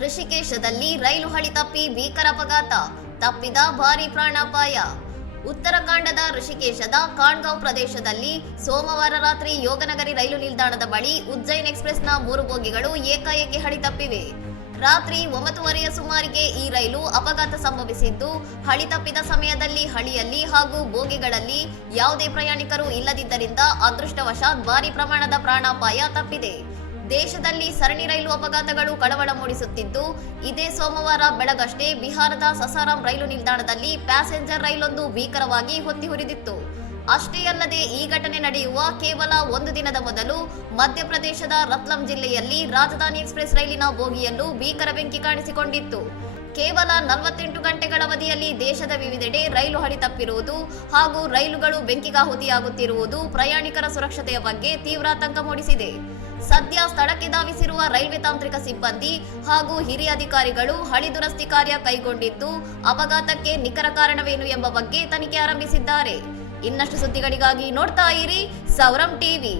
ಋಷಿಕೇಶದಲ್ಲಿ ರೈಲು ಹಳಿ ತಪ್ಪಿ ಭೀಕರ ಅಪಘಾತ, ತಪ್ಪಿದ ಭಾರೀ ಪ್ರಾಣಾಪಾಯ. ಉತ್ತರಾಖಂಡದ ಋಷಿಕೇಶದ ಕಾಂಡ್ಗಾಂವ್ ಪ್ರದೇಶದಲ್ಲಿ ಸೋಮವಾರ ರಾತ್ರಿ ಯೋಗನಗರಿ ರೈಲು ನಿಲ್ದಾಣದ ಬಳಿ ಉಜ್ಜೈನ್ ಎಕ್ಸ್‌ಪ್ರೆಸ್‌ನ 3 ಬೋಗಿಗಳು ಏಕಾಏಕಿ ಹಳಿ ತಪ್ಪಿವೆ. ರಾತ್ರಿ 9:30ಯ ಸುಮಾರಿಗೆ ಈ ರೈಲು ಅಪಘಾತ ಸಂಭವಿಸಿದ್ದು, ಹಳಿ ತಪ್ಪಿದ ಸಮಯದಲ್ಲಿ ಹಳಿಯಲ್ಲಿ ಹಾಗೂ ಬೋಗಿಗಳಲ್ಲಿ ಯಾವುದೇ ಪ್ರಯಾಣಿಕರು ಇಲ್ಲದಿದ್ದರಿಂದ ಅದೃಷ್ಟವಶಾತ್ ಭಾರೀ ಪ್ರಮಾಣದ ಪ್ರಾಣಾಪಾಯ ತಪ್ಪಿದೆ. ದೇಶದಲ್ಲಿ ಸರಣಿ ರೈಲು ಅಪಘಾತಗಳು ಕಳವಳ ಮೂಡಿಸುತ್ತಿದ್ದು, ಇದೇ ಸೋಮವಾರ ಬೆಳಗಷ್ಟೇ ಬಿಹಾರದ ಸಸಾರಾಂ ರೈಲು ನಿಲ್ದಾಣದಲ್ಲಿ ಪ್ಯಾಸೆಂಜರ್ ರೈಲೊಂದು ಭೀಕರವಾಗಿ ಹೊತ್ತಿ ಉರಿದಿತ್ತು. ಅಷ್ಟೇ ಅಲ್ಲದೆ ಈ ಘಟನೆ ನಡೆಯುವ ಕೇವಲ 1 ದಿನದ ಮೊದಲು ಮಧ್ಯಪ್ರದೇಶದ ರತ್ಲಂ ಜಿಲ್ಲೆಯಲ್ಲಿ ರಾಜಧಾನಿ ಎಕ್ಸ್‌ಪ್ರೆಸ್ ರೈಲಿನ ಬೋಗಿಯಲ್ಲೂ ಭೀಕರ ಬೆಂಕಿ ಕಾಣಿಸಿಕೊಂಡಿತ್ತು. ಕೇವಲ 48 ಗಂಟೆಗಳ ಅವಧಿಯಲ್ಲಿ ದೇಶದ ವಿವಿಧೆಡೆ ರೈಲು ಹಳಿ ತಪ್ಪಿರುವುದು ಹಾಗೂ ರೈಲುಗಳು ಬೆಂಕಿಗಾಹುತಿಯಾಗುತ್ತಿರುವುದು ಪ್ರಯಾಣಿಕರ ಸುರಕ್ಷತೆಯ ಬಗ್ಗೆ ತೀವ್ರ ಆತಂಕ ಮೂಡಿಸಿದೆ. ಸದ್ಯ ಸ್ಥಳಕ್ಕೆ ಧಾವಿಸಿರುವ ರೈಲ್ವೆ ತಾಂತ್ರಿಕ ಸಿಬ್ಬಂದಿ ಹಾಗೂ ಹಿರಿಯ ಅಧಿಕಾರಿಗಳು ಹಳಿ ದುರಸ್ತಿ ಕಾರ್ಯ ಕೈಗೊಂಡಿದ್ದು, ಅಪಘಾತಕ್ಕೆ ನಿಖರ ಕಾರಣವೇನು ಎಂಬ ಬಗ್ಗೆ ತನಿಖೆ ಆರಂಭಿಸಿದ್ದಾರೆ. ಇನ್ನಷ್ಟು ಸುದ್ದಿಗಳಿಗಾಗಿ ನೋಡ್ತಾ ಇರಿ ಸೌರಂ ಟಿವಿ.